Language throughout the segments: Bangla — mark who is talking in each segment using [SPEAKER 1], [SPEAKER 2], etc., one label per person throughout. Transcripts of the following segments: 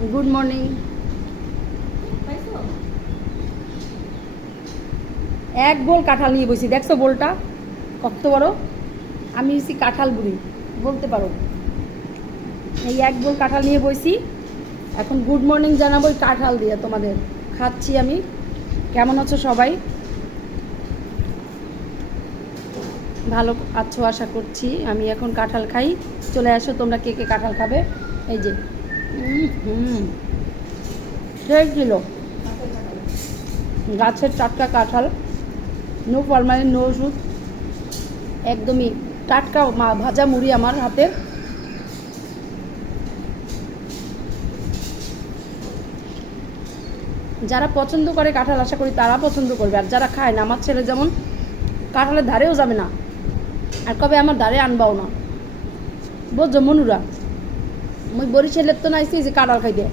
[SPEAKER 1] গুড মর্নিং এক বোল কাঁঠাল নিয়ে বসি। দেখছ বোলটা? কত বড়? আমি হচ্ছি কাঁঠাল বুড়ি, বলতে পারো। এই এক বোল কাঁঠাল নিয়ে বসি। এখন গুড মর্নিং জানাব কাঁঠাল দিয়ে তোমাদের। খাচ্ছি আমি। কেমন আছো সবাই? ভালো আছো, আশা করছি। আমি এখন কাঁঠাল খাই। চলে আসো, তোমরা কে কে কাঁঠাল খাবে? এই যে। হুম। ছিল গাছের টাটকা কাঁঠাল। নো ফরমালিন, নো ওষুধ। একদমই টাটকা ভাজা মুড়ি আমার হাতে। যারা পছন্দ করে কাঁঠাল, আশা করি তারা পছন্দ করবে। আর যারা খায় না, আমার ছেলে যেমন কাঁঠালের ধারেও যাবে না। আর কবে আমার ধারে আনবাও না। বুঝছ মনুরা। মুই বরিশালের তো নাইছি যে কাঁঠাল খাইতে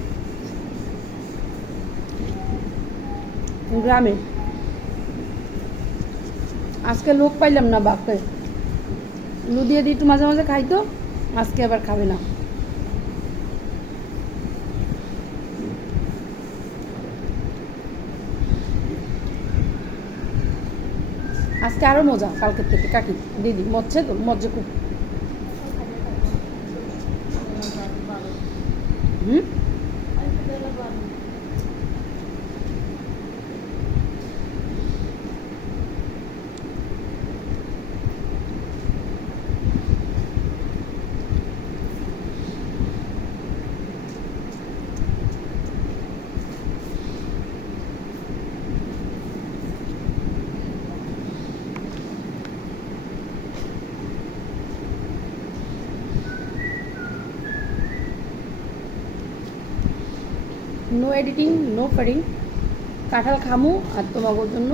[SPEAKER 1] গ্রামে আজকে লোক পাইলাম না বাপে। লুদিয়ে দিয়ে একটু মাঝে মাঝে খাইতো, আজকে আবার খাবে না। আজকে আরও মজা, কালকের থেকে। কাকি, দিদি মজছে তো মজ্জে খুব। Hmm no editing no caring কাঁঠাল খামু আর তোমাদের জন্য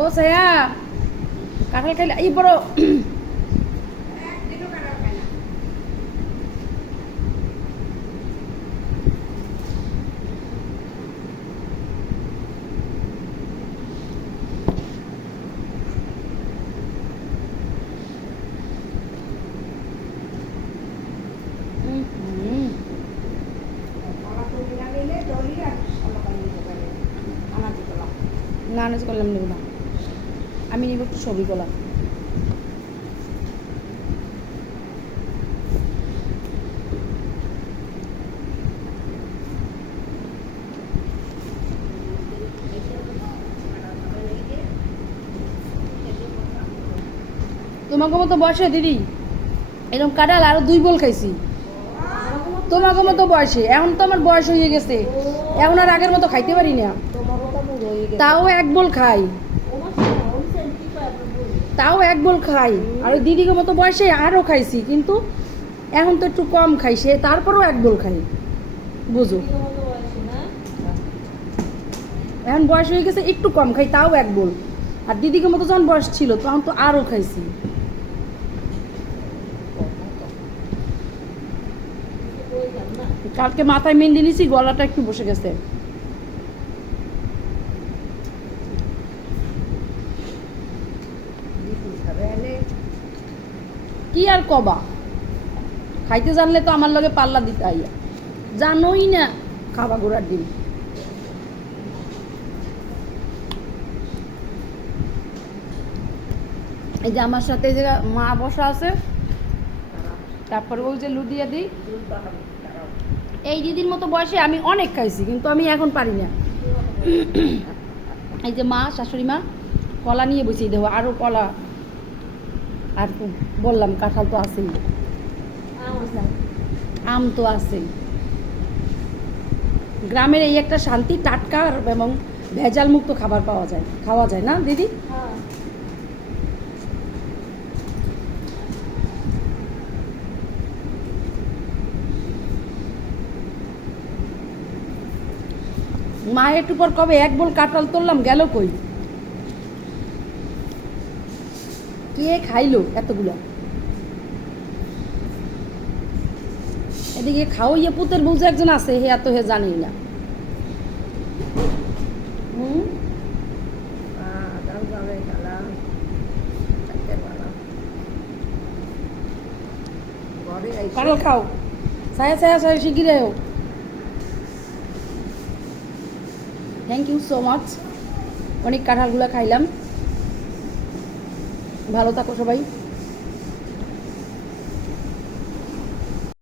[SPEAKER 1] ও সায়া, কাঁঠাল খাইলে, এই বড় হুম, হুম। না আনাজ করলাম নেব না আমি নিব একটু ছবি কলা তোমাকে মতো বয়সে দিদি এরকম কাঁঠাল আরও দুই বল খাইছি তোমাকে মতো বয়সে, এখন তো আমার বয়স হয়ে গেছে। এখন আর আগের মতো খাইতে পারি না। তাও এক বল খাই। তাও এক বল খাই। আর ওই দিদিকে মতো বয়সে আরও খাইছি, কিন্তু এখন তো একটু কম খাই সে, তারপরেও এক বল খাই। বুঝো? এখন বয়স হয়ে গেছে, একটু কম খাই, তাও এক বল। আর দিদিকে মতো যখন বয়স ছিল, তখন তো আরও খাইছি। কালকে মাথায় মেহেন্দি নিছি, গলাটা একটু বসে গেছে। কি আর কবা? খাইতে জানলে তো আমার লগে পাল্লা দিতে আইয়া জানোই না খাবা ঘোড়ার দিন। এই যে আমার সাথে যে মা বসা আছে, তারপরে ওই যে লুদিয়া দিই এই দিদির মতো বয়সে আমি অনেক খাইছি, কিন্তু আমি এখন পারি না। এই যে মা, শাশুড়ি মা, কলা নিয়ে বসিয়ে দেবো আরও কলা। আর বললাম, কাঁঠাল তো আছেই। আম তো আছেই। গ্রামের এই একটা শান্তি টাটকা এবং ভেজাল মুক্ত খাবার পাওয়া যায়, খাওয়া যায় না, দিদি? মা একটু পর কবে এক বল কাঁঠাল তুললাম গেল কই? কে খাইলো এতগুলো? এদিকে খাওয়াইয়া পুতের বউ একজন আছে হে এত হে জানেই না। কাঁঠাল খাও। ছায়া ছায়া ছায়া শিগগিরি আয়ো। থ্যাংক ইউ সো মাচ অনেক কাঁঠালগুলো খাইলাম। ভালো থাকো সবাই।